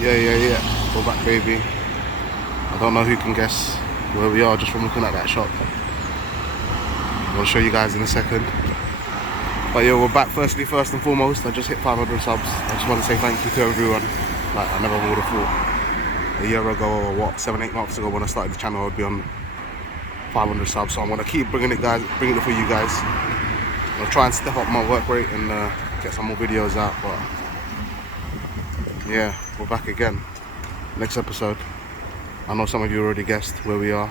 Yeah. We're back, baby. I don't know who can guess where we are just from looking at that shop. I'll show you guys in a second. But yeah, we're back. First and foremost, I just hit 500 subs. I just want to say thank you to everyone. Like, I never would have thought a year ago or what, 7-8 months ago when I started the channel I'd be on 500 subs. So I'm gonna keep bringing it for you guys. I'm gonna try and step up my work rate and get some more videos out. But yeah, we're back again. Next episode. I know some of you already guessed where we are.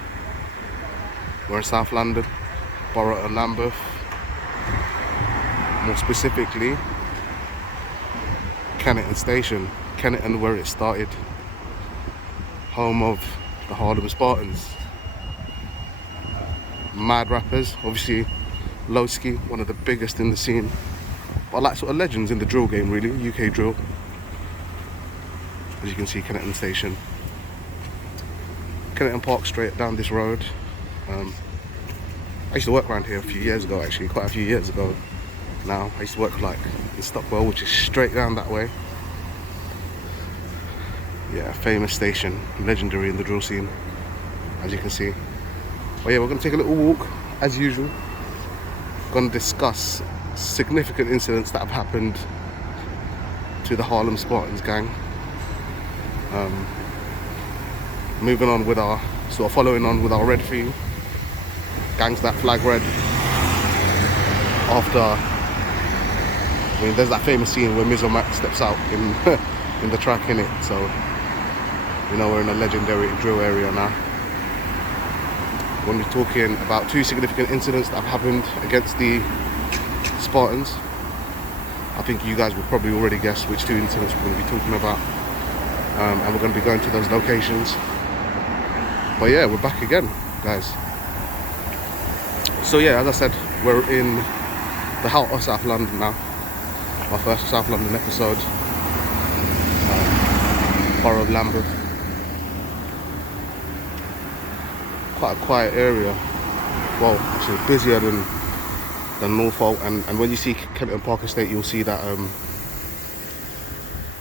We're in South London, Borough of Lambeth. More specifically, Kennington Station. Kennington, where it started. Home of the Harlem Spartans. Mad rappers, obviously Lowski, one of the biggest in the scene. But like sort of legends in the drill game, really, UK drill. As you can see, Kennington Station. Kennington Park straight down this road. I used to work around here a few years ago, actually, quite a few years ago now. I used to work like in Stockwell, which is straight down that way. Yeah, famous station, legendary in the drill scene, as you can see. But yeah, we're going to take a little walk, as usual. Going to discuss significant incidents that have happened to the Harlem Spartans gang. Moving on with our, sort of following on with our red theme. Gangs that flag red. After, I mean, there's that famous scene where Miz Mac steps out in in the track, innit? So, you know, we're in a legendary drill area now. We're going to be talking about two significant incidents that have happened against the Spartans. I think you guys will probably already guess which two incidents we're going to be talking about. And we're going to be going to those locations. But yeah, we're back again, guys. So yeah, as I said, we're in the heart of South London now. Our first South London episode. Borough of Lambeth. Quite a quiet area. Well, actually busier than Norfolk. And when you see Kennington Park Estate, you'll see that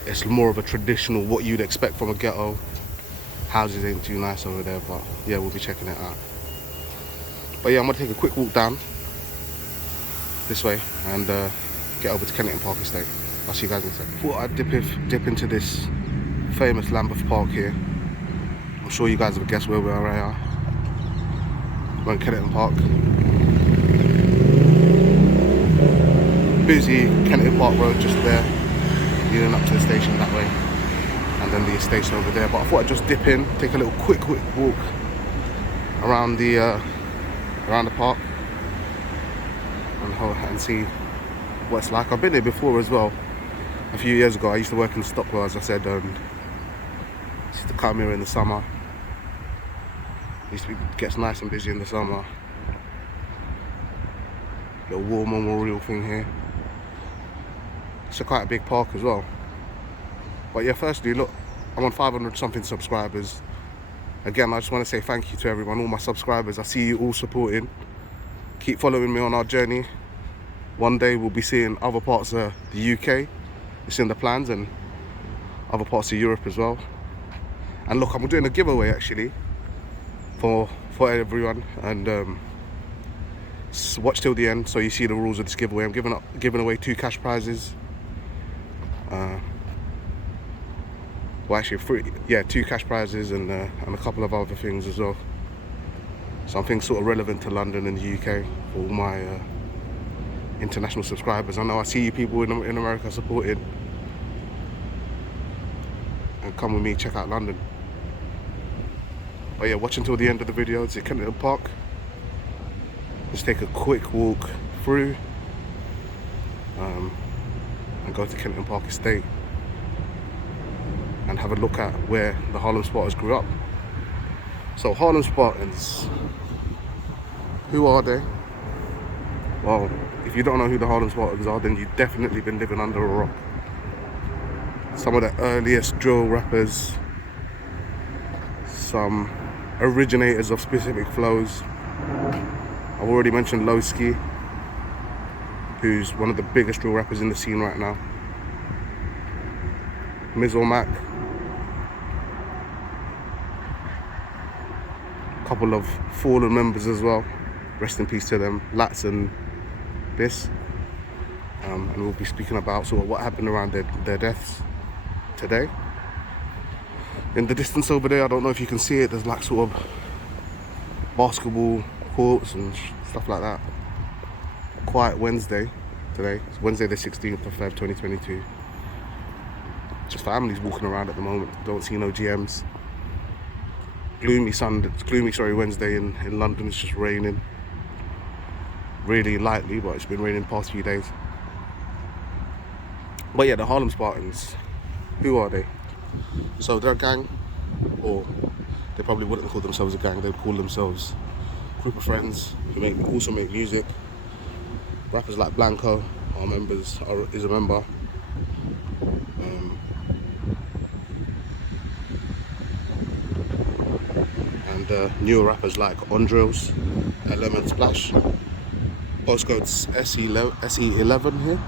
it's more of a traditional, what you'd expect from a ghetto. Houses ain't too nice over there, but yeah, we'll be checking it out. But yeah, I'm gonna take a quick walk down this way and get over to Kennington Park Estate. I'll see you guys in a second. Thought I'd dip into this famous Lambeth Park here. I'm sure you guys have guessed where we are. We're in Kennington Park. Busy Kennington Park Road just there, leading up to the station that way. And then the station over there. But I thought I'd just dip in, take a little quick walk around the park and see what it's like. I've been here before as well. A few years ago, I used to work in Stockwell, as I said, and used to come here in the summer. Gets nice and busy in the summer. Little war memorial thing here. It's quite a big park as well. But yeah, firstly, look, I'm on 500 something subscribers. Again, I just want to say thank you to everyone, all my subscribers. I see you all supporting. Keep following me on our journey. One day we'll be seeing other parts of the UK. It's in the plans, and other parts of Europe as well. And look, I'm doing a giveaway actually for everyone, and watch till the end so you see the rules of this giveaway. I'm giving away 2 cash prizes. Well, actually 3, yeah, 2 cash prizes and a couple of other things as well. Something sort of relevant to London and the UK for all my international subscribers. I know I see you people in America supported. And come with me, check out London. But yeah, watch until the end of the video. It's at Kennington Park. Let's take a quick walk through and go to Kennington Park Estate and have a look at where the Harlem Spartans grew up. So Harlem Spartans, who are they? Well, if you don't know who the Harlem Spartans are, then you've definitely been living under a rock. Some of the earliest drill rappers, some originators of specific flows. I've already mentioned Lowski, who's one of the biggest drill rappers in the scene right now. Miz Mac, couple of fallen members as well. Rest in peace to them, Lats and this. And we'll be speaking about sort of what happened around their deaths today. In the distance over there, I don't know if you can see it, there's like sort of basketball courts and stuff like that. Quiet Wednesday today. It's Wednesday the 16th of Feb 2022. Just families walking around at the moment. Don't see no GMs. Gloomy Wednesday in London. It's just raining. Really lightly, but it's been raining the past few days. But yeah, the Harlem Spartans, who are they? So they're a gang, or they probably wouldn't call themselves a gang, they'd call themselves a group of friends who also make music. Rappers like Blanco is a member. And newer rappers like Ondrills, LM and Splash. Postcode's SE11 here.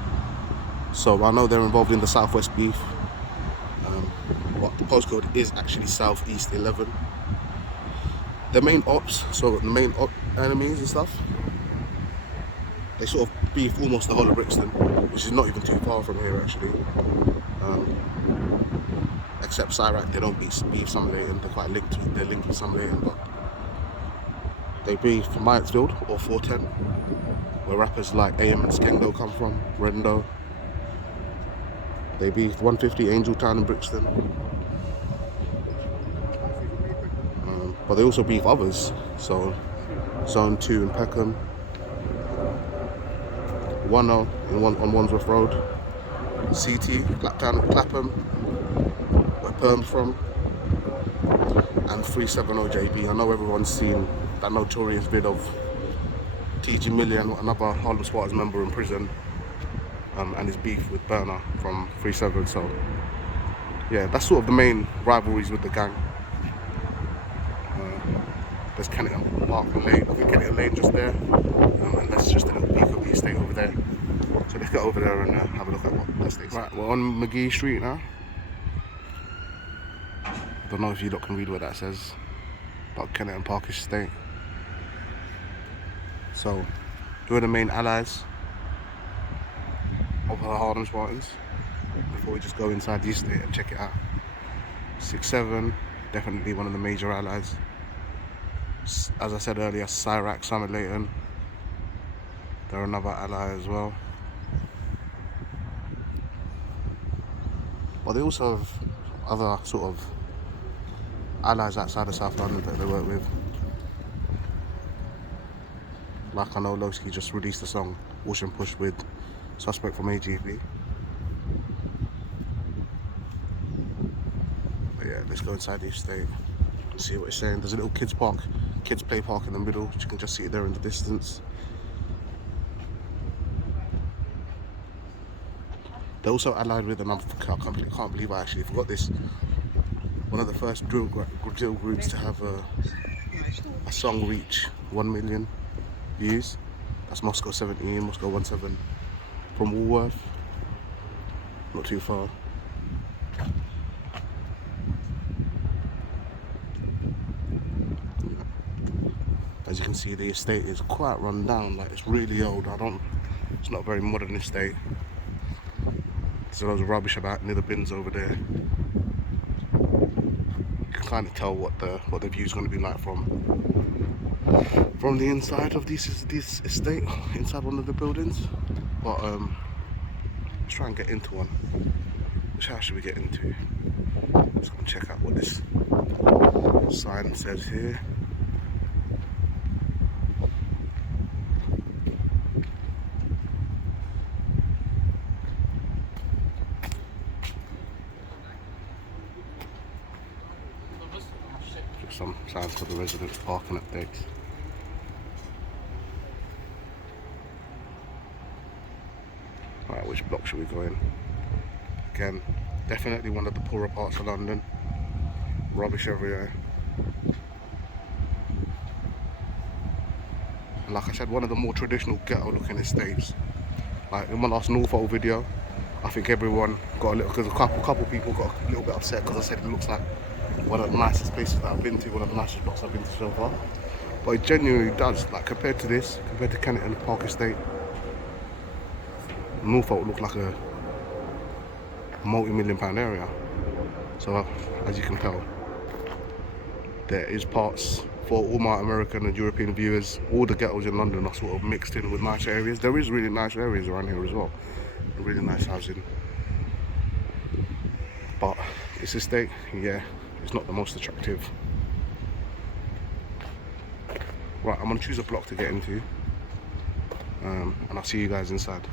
So I know they're involved in the Southwest beef, but the postcode is actually Southeast 11. The main ops, so the main enemies and stuff, they sort of beef almost the whole of Brixton, which is not even too far from here actually. Except Cyrac, they don't beef Summerlayton, they're linked with Summerlayton, but they beef Myersfield or 410, where rappers like AM and Skendo come from, Rendo. They beef 150 Angeltown in Brixton. But they also beef others, so Zone 2 in Peckham, 10 on Wandsworth Road, CT, Clapham, where Perm's from, and 370JB. I know everyone's seen that notorious vid of TG Million, another Harlem Spartans member in prison, and his beef with Burner from 37. So yeah, that's sort of the main rivalries with the gang. There's Kennington Park Lane, I think Kennington Lane just there, and that's just a little peek of the estate over there. So let's get over there and have a look at what the estate's. Right, we're on McGee Street now. Don't know if you lot can read what that says about Kennington Park Estate. So, who are the main allies of the Harlem Spartans? Before we just go inside the estate and check it out. 6-7, definitely one of the major allies. As I said earlier, Cyrac, Summerlayton, they're another ally as well. But they also have other sort of allies outside of South London that they work with. Like I know Lowski just released a song, Wash and Push, with Suspect from AGB. But yeah, let's go inside the estate and see what it's saying. There's a little kids play park in the middle, which you can just see it there in the distance. They're also allied with, and I can't believe I actually forgot this, one of the first drill groups to have a song reach 1 million views. That's Moscow 17, Moscow 17 from Woolworth, not too far. As you can see, the estate is quite run down, like it's really old. It's not a very modern estate. There's loads of rubbish about near the bins over there. You can kind of tell what the view's going to be like from the inside of this estate, inside one of the buildings. But let's try and get into one. Which house should we get into? Let's go and check out what this sign says here. Some signs for the residents' parking updates. Right, which block should we go in? Again, definitely one of the poorer parts of London. Rubbish everywhere. And like I said, one of the more traditional ghetto looking estates. Like in my last Norfolk video, I think everyone got a little, because a couple people got a little bit upset because I said it looks like one of the nicest places that I've been to, one of the nicest blocks I've been to so far. But it genuinely does, like compared to this, compared to Kennington Park Estate, Norfolk looked like a multi-million-pound area. So as you can tell, there is parts for all my American and European viewers. All the ghettos in London are sort of mixed in with nice areas. There is really nice areas around here as well, really nice housing. But this estate, yeah, it's not the most attractive. Right, I'm gonna choose a block to get into, and I'll see you guys inside,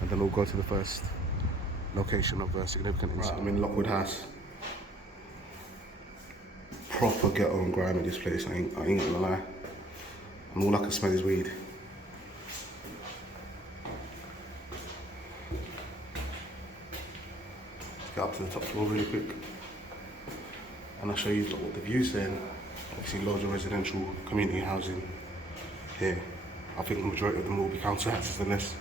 and then we'll go to the first location of significant incident. Right, I'm in Lockwood House. Proper ghetto and grime in this place, I ain't gonna lie. And all I can smell is weed. Let's get up to the top floor really quick, and I'll show you what the view's saying. Obviously loads of residential community housing here. I think the majority of them will be council houses unless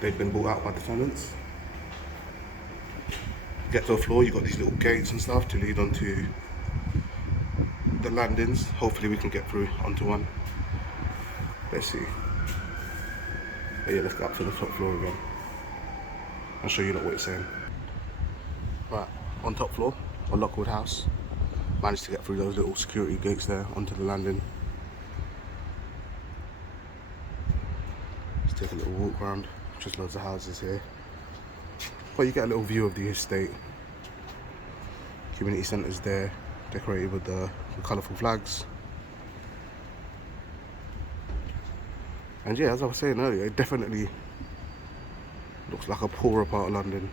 they've been bought out by the tenants. Get to the floor, you've got these little gates and stuff to lead onto the landings. Hopefully we can get through onto one. Let's see. But yeah, let's go up to the top floor again. I'll show you what it's saying. Right, on top floor, on Lockwood House. Managed to get through those little security gates there onto the landing. Let's take a little walk around. Just loads of houses here. But you get a little view of the estate. Community centres there, decorated with the colourful flags. And yeah, as I was saying earlier, it definitely looks like a poorer part of London.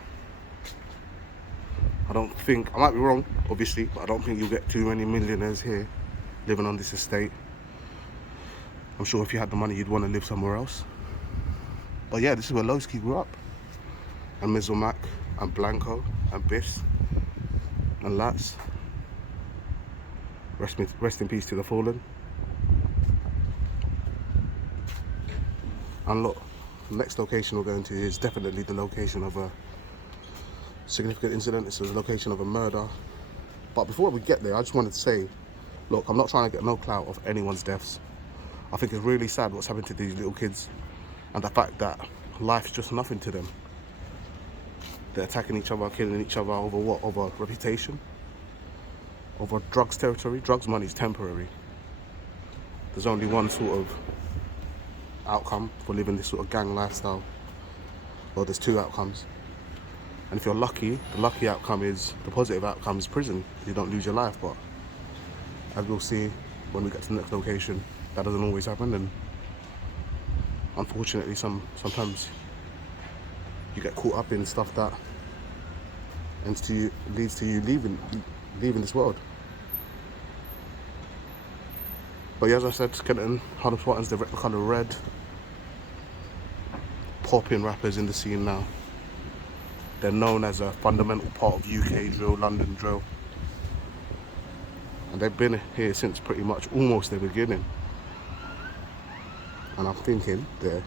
I don't think, I might be wrong, obviously, but I don't think you'll get too many millionaires here living on this estate. I'm sure if you had the money, you'd want to live somewhere else. But yeah, this is where Lowski grew up. And Mizzle and Blanco and Biss and Lats. Rest in peace to the fallen. And look, the next location we're going to is definitely the location of a significant incident. It's the location of a murder. But before we get there, I just wanted to say, look, I'm not trying to get no clout of anyone's deaths. I think it's really sad what's happened to these little kids and the fact that life's just nothing to them. They're attacking each other, killing each other over what? Over reputation? Over drugs territory? Drugs money is temporary. There's only one sort of outcome for living this sort of gang lifestyle. Well, there's two outcomes. And if you're lucky, the lucky outcome is, the positive outcome is prison. You don't lose your life, but as we'll see when we get to the next location, that doesn't always happen, and unfortunately sometimes you get caught up in stuff that leads to you leaving this world. But yeah, as I said, Kennington, Harlem Spartans, they're the colour red. Popping rappers in the scene now. They're known as a fundamental part of UK drill, London drill. And they've been here since pretty much almost the beginning. And I'm thinking they're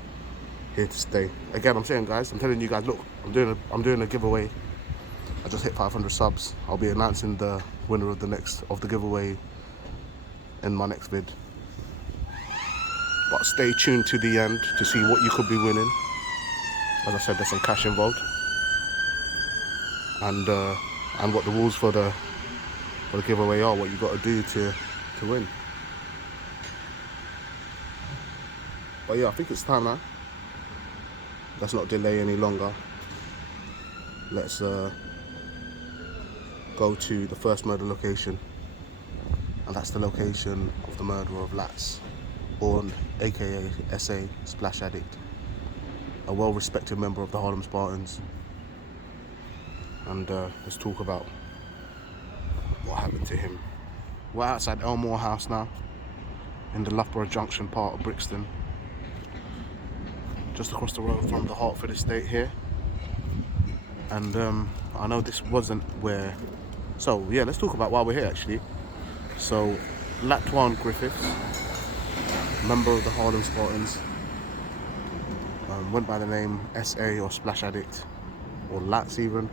here to stay. Again, I'm saying, guys, I'm telling you guys, look, I'm doing a giveaway. I just hit 500 subs. I'll be announcing the winner of the giveaway in my next vid. But stay tuned to the end to see what you could be winning. As I said, there's some cash involved. And what the rules for the giveaway are, what you got to do to win. But yeah, I think it's time now. Let's not delay any longer. Let's go to the first murder location, and that's the location of the murderer of Lats, born aka SA Splash Addict, a well-respected member of the Harlem Spartans. And let's talk about what happened to him. We're outside Elmore House now, in the Loughborough Junction part of Brixton, just across the road from the Hertford estate here. And I know this wasn't where, so yeah, let's talk about why we're here actually. So Latwaan Griffiths, member of the Harlem Spartans, went by the name SA or Splash Addict, or Lats even.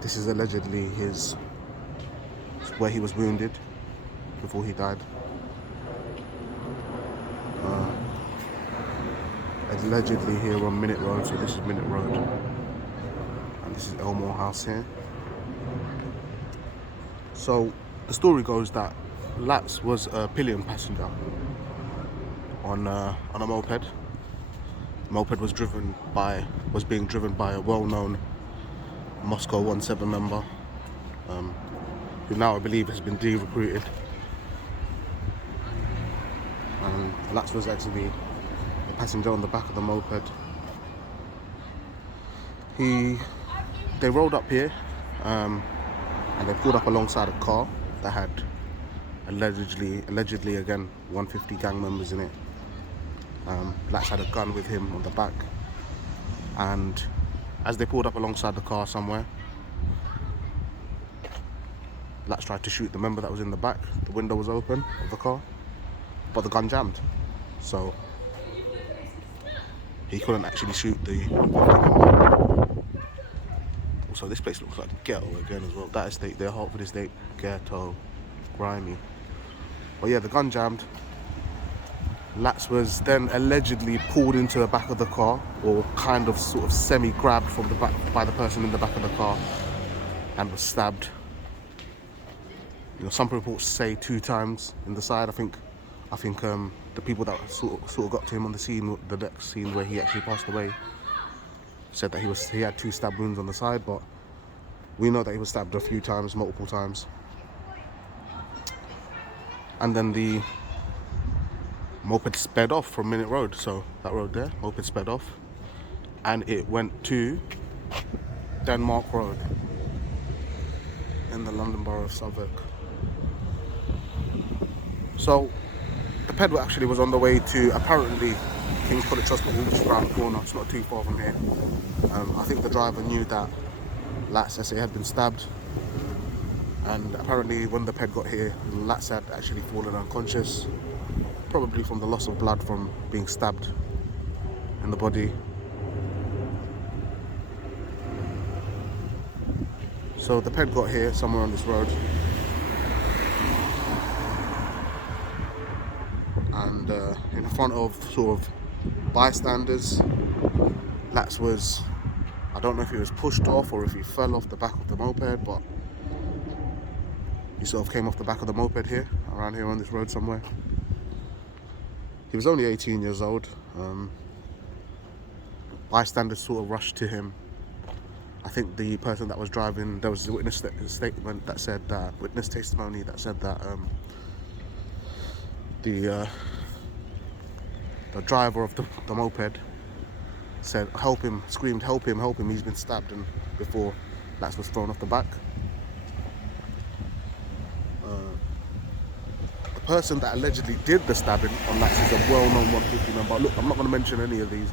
This is allegedly where he was wounded before he died. Allegedly here on Minute Road, so this is Minute Road, and this is Elmore House here. So the story goes that Latz was a pillion passenger on a moped. The moped was being driven by a well-known Moscow 17 member, who now I believe has been de-recruited. And Latz was actually a passenger on the back of the moped. They rolled up here, and they pulled up alongside a car that had allegedly again 150 gang members in it. Latz had a gun with him on the back, and as they pulled up alongside the car somewhere, Latz tried to shoot the member that was in the back. The window was open of the car, but the gun jammed, so he couldn't actually shoot the member. Also, this place looks like ghetto again as well. That estate there, Hartford Estate, ghetto, grimy. But yeah, the gun jammed. Latz was then allegedly pulled into the back of the car, or kind of sort of semi-grabbed from the back by the person in the back of the car, and was stabbed. You know, some reports say 2 times in the side. I think the people that sort of got to him on the scene, the next scene where he actually passed away, said that he had 2 stab wounds on the side, but we know that he was stabbed a few times, multiple times. And then the moped sped off from Minute Road, so that road there, moped sped off, and it went to Denmark Road in the London Borough of Southwark. So the ped actually was on the way to apparently King's College Hospital, which is around the corner. It's not too far from here. I think the driver knew that Latz SA had been stabbed, and apparently when the ped got here, Latz had actually fallen unconscious, probably from the loss of blood from being stabbed in the body. So the ped got here somewhere on this road, and in front of sort of bystanders, Latz was, I don't know if he was pushed off or if he fell off the back of the moped, but he sort of came off the back of the moped here, around here on this road somewhere. He was only 18 years old. Bystanders sort of rushed to him. I think the person that was driving, there was a witness statement that said that, witness testimony that said that the driver of the moped said, "Help him," screamed, "Help him, help him, he's been stabbed," and before Latz was thrown off the back. The person that allegedly did the stabbing on Latz is a well-known 150 member. Look, I'm not going to mention any of these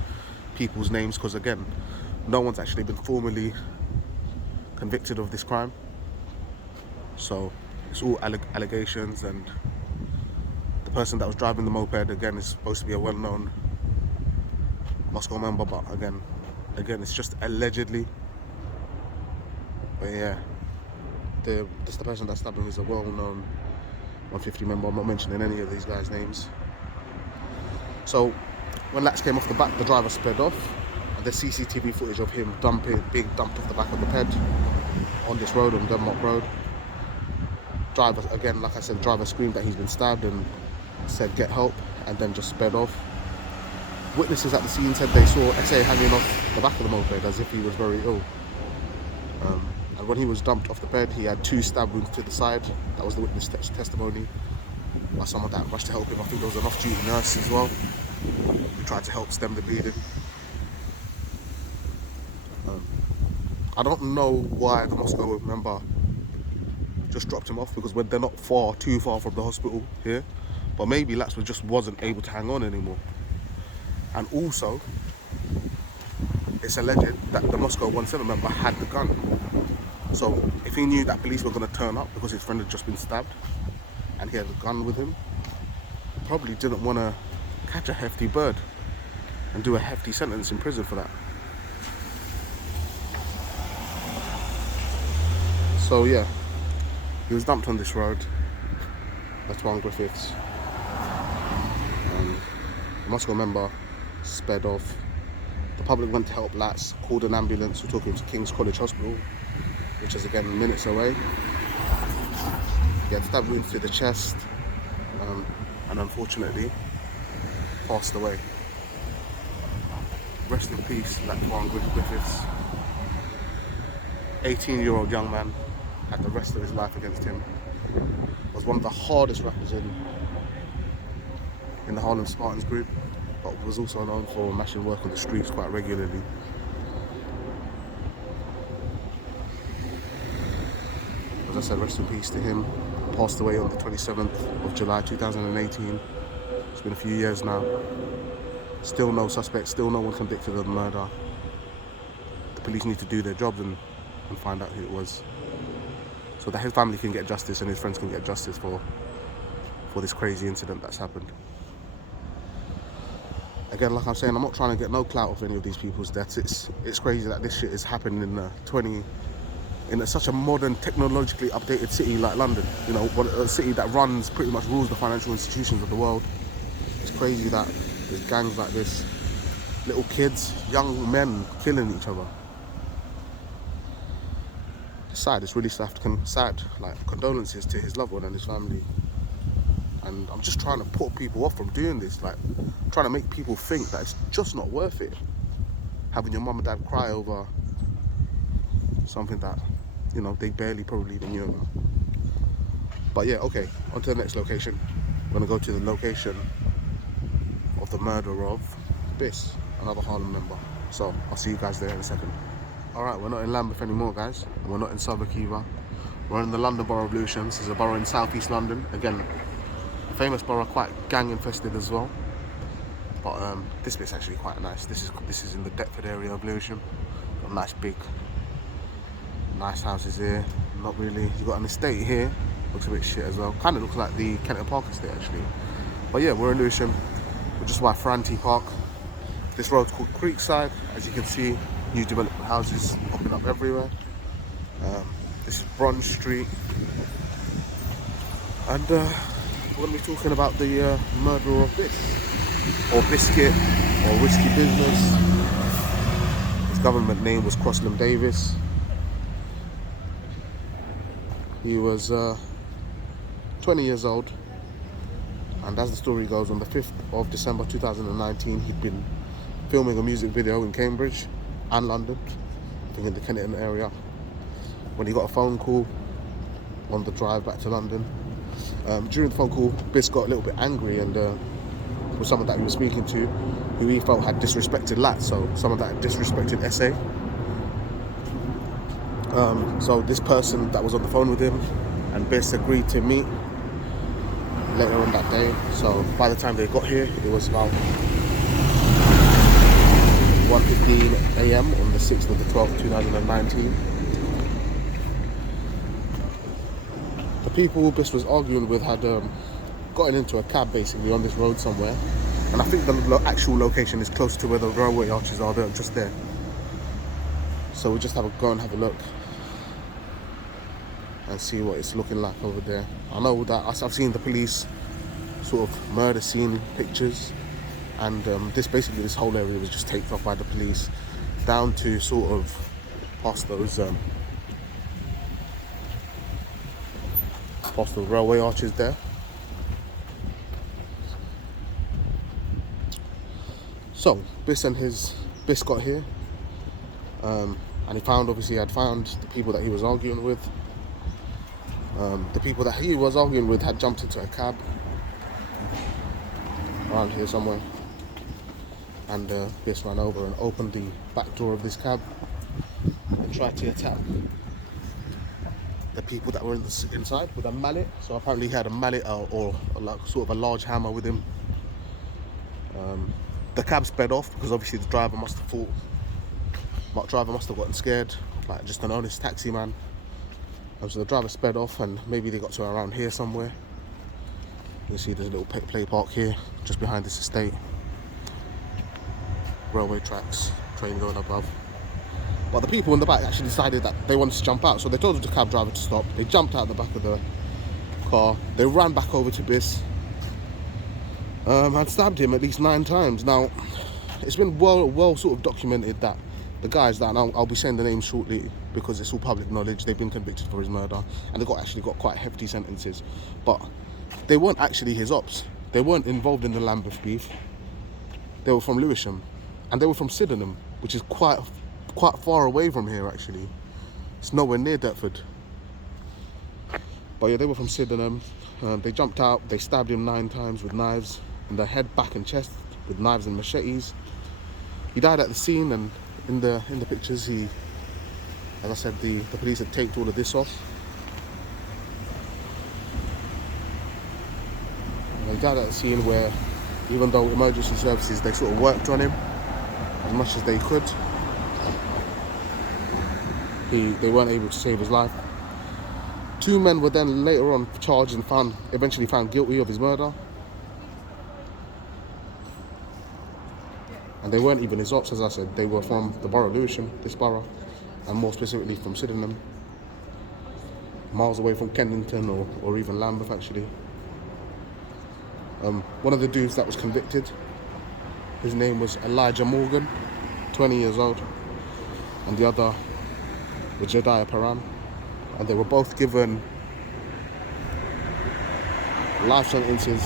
people's names because, again, no one's actually been formally convicted of this crime. So it's all allegations, and the person that was driving the moped, again, is supposed to be a well-known Moscow member, but again, it's just allegedly. But yeah, the person that stabbed him is a well-known 150 member. I'm not mentioning any of these guys' names. So when Latz came off the back, the driver sped off, and there's CCTV footage of him being dumped off the back of the ped on this road, on Denmark Road. Driver, again, like I said, driver screamed that he's been stabbed and said get help, and then just sped off. Witnesses at the scene said they saw SA hanging off the back of the moped as if he was very ill. And when he was dumped off the bed, he had 2 stab wounds to the side. That was the witness testimony by someone that rushed to help him. I think there was an off-duty nurse as well who tried to help stem the bleeding. I don't know why the Moscow member just dropped him off, because they're not too far from the hospital here. But maybe Latz just wasn't able to hang on anymore. And also, it's alleged that the Moscow 17 member had the gun. So if he knew that police were going to turn up because his friend had just been stabbed and he had a gun with him, he probably didn't want to catch a hefty bird and do a hefty sentence in prison for that. So yeah, he was dumped on this road. Latwaan Griffiths. The Moscow member sped off. The public went to help Lats, called an ambulance, who took him to King's College Hospital, which is again minutes away. He had stab wounds to the chest, and unfortunately passed away. Rest in peace, Latwaan Griffiths. 18-year-old young man, had the rest of his life against him. Was one of the hardest rappers in the Harlem Spartans group, but was also known for mashing work on the streets quite regularly. As I said, rest in peace to him. Passed away on the 27th of July 2018. It's been a few years now. Still no suspect, still no one convicted of the murder. The police need to do their jobs and find out who it was, so that his family can get justice and his friends can get justice for this crazy incident that's happened. Again, like I'm saying, I'm not trying to get no clout of any of these people's deaths. It's crazy that this shit is happening in such a modern, technologically updated city like London. You know, a city that pretty much rules the financial institutions of the world. It's crazy that there's gangs like this, little kids, young men killing each other. It's sad, it's really sad. Like, condolences to his loved one and his family. And I'm just trying to put people off from doing this, like trying to make people think that it's just not worth it. Having your mum and dad cry over something that, you know, they barely probably even knew about. But yeah, okay, on to the next location. We're gonna go to the location of the murder of Biss, another Harlem member. So I'll see you guys there in a second. Alright, we're not in Lambeth anymore, guys. We're not in Southwark either. We're in the London Borough of Lewisham. This is a borough in southeast London. Again, famous borough, quite gang infested as well. But this bit's actually quite nice. This is in the Deptford area of Lewisham. Got nice big, nice houses here. Not really. You've got an estate here. Looks a bit shit as well. Kind of looks like the Kennington Park estate actually. But yeah, we're in Lewisham. We're just by Franti Park. This road's called Creekside. As you can see, new development houses popping up everywhere. This is Bronze Street. And we're going to be talking about the murder of Biss, or Biscuit, or Whiskey Business. His government name was Crosslom Davis. He was 20 years old, and as the story goes, on the 5th of December 2019, he'd been filming a music video in Cambridge and London, I think in the Kennington area, when he got a phone call on the drive back to London. During the phone call, Biss got a little bit angry and with someone that he was speaking to, who he felt had disrespected Lat, so someone that had disrespected SA. So this person that was on the phone with him and Biss agreed to meet later on that day. So by the time they got here, it was about 1:15 AM on the 6th of the 12th, 2019. The people Biss was arguing with had gotten into a cab basically on this road somewhere, and I think the actual location is close to where the railway arches are. They're just there. So we'll just go and have a look and see what it's looking like over there. I know that I've seen the police sort of murder scene pictures, and this whole area was just taped off by the police down to sort of past those past the railway arches there. So Biss got here, and he had found the people that he was arguing with. The people that he was arguing with had jumped into a cab around here somewhere, and Biss ran over and opened the back door of this cab and tried to attack the people that were inside with a mallet. So apparently he had a mallet or like sort of a large hammer with him. The cab sped off because obviously the driver must have thought, gotten scared, like just an honest taxi man. So the driver sped off, and maybe they got to around here somewhere. You see there's a little play park here just behind this estate. Railway tracks, train going above. But the people in the back actually decided that they wanted to jump out, so they told the cab driver to stop. They jumped out the back of the car. They ran back over to Biss and stabbed him at least 9 times. Now, it's been well sort of documented that the guys that, and I'll be saying the names shortly because it's all public knowledge, they've been convicted for his murder, and they actually got quite hefty sentences. But they weren't actually his ops. They weren't involved in the Lambeth beef. They were from Lewisham, and they were from Sydenham, which is quite far away from here actually. It's nowhere near Deptford. But yeah, they were from Sydenham. They jumped out, they stabbed him 9 times with knives in the head, back and chest with knives and machetes. He died at the scene, and in the pictures, he, as I said, the police had taped all of this off. He died at the scene where, even though emergency services, they sort of worked on him as much as they could, they weren't able to save his life. 2 men were then later on charged and eventually found guilty of his murder. And they weren't even his ops, as I said. They were from the borough of Lewisham, this borough, and more specifically from Sydenham, miles away from Kennington or even Lambeth actually. One of the dudes that was convicted, his name was Elijah Morgan, 20 years old, and the other was Jediah Paran, and they were both given life sentences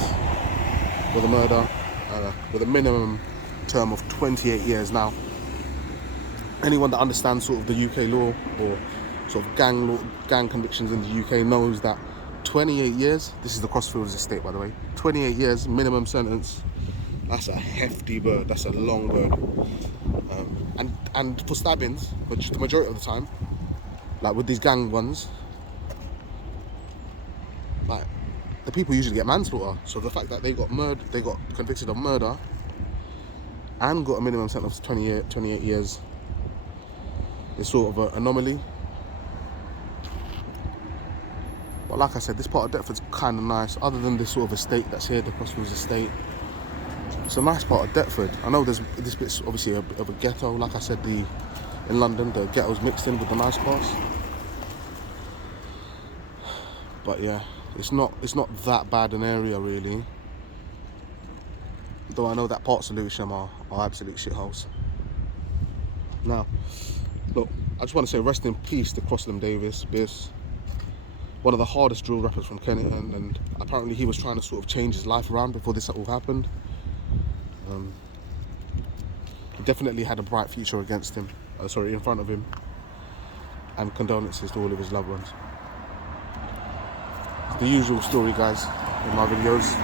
for the murder with a minimum term of 28 years. Now, anyone that understands sort of the UK law or sort of gang convictions in the UK knows that 28 years, this is the Crossfields estate by the way, 28 years minimum sentence, that's a hefty bird, that's a long bird. And for stabbings, which the majority of the time, like with these gang ones, like the people usually get manslaughter. So the fact that they got convicted of murder and got a minimum sentence of 28 years is sort of an anomaly. But like I said, this part of Deptford's kind of nice. Other than this sort of estate that's here, the Crossfields estate, it's a nice part of Deptford. I know this bit's obviously a bit of a ghetto. Like I said, in London, the ghetto's mixed in with the nice parts. But yeah, it's not that bad an area really. Though I know that parts of Lewisham are absolute shitholes. Now, look, I just want to say rest in peace to Crosslom Davis, Biss, one of the hardest drill rappers from Kennington, and apparently he was trying to sort of change his life around before this all happened. He definitely had a bright future against him, in front of him, and condolences to all of his loved ones. It's the usual story, guys, in my videos,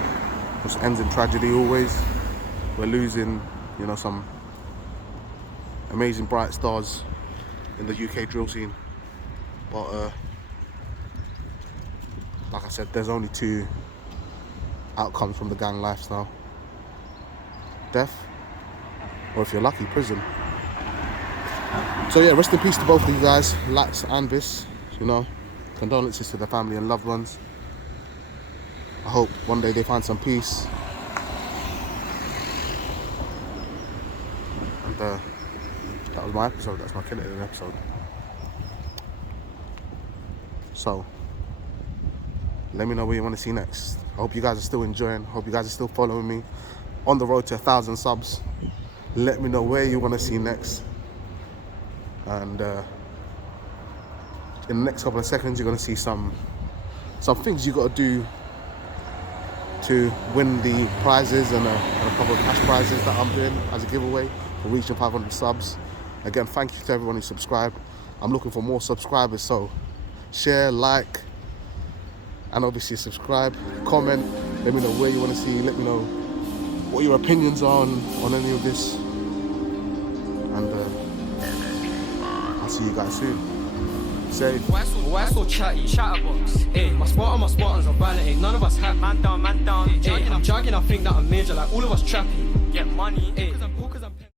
which ends in tragedy always. We're losing, you know, some amazing bright stars in the UK drill scene, but like I said, there's only 2 outcomes from the gang lifestyle: death, or if you're lucky, prison. So yeah, rest in peace to both of these guys, Lats and Biss. You know, condolences to their family and loved ones. I hope one day they find some peace. And that was my episode. That's my Kennington episode. So let me know what you want to see next. I hope you guys are still enjoying. I hope you guys are still following me on the road to 1,000 subs. Let me know where you want to see next. And in the next couple of seconds, you're going to see some things you got to do to win the prizes and a couple of cash prizes that I'm doing as a giveaway for reaching 500 subs. Again, thank you to everyone who subscribed. I'm looking for more subscribers, so share, like, and obviously subscribe, comment. Let me know where you want to see. Let me know what your opinions are on any of this. And I'll see you guys soon. Safe. Why so chatty? Chatterbox. Hey, my Spartans are violent. None of us have. Man down. I'm jogging, I think that I'm major. Like all of us trappy. Get money.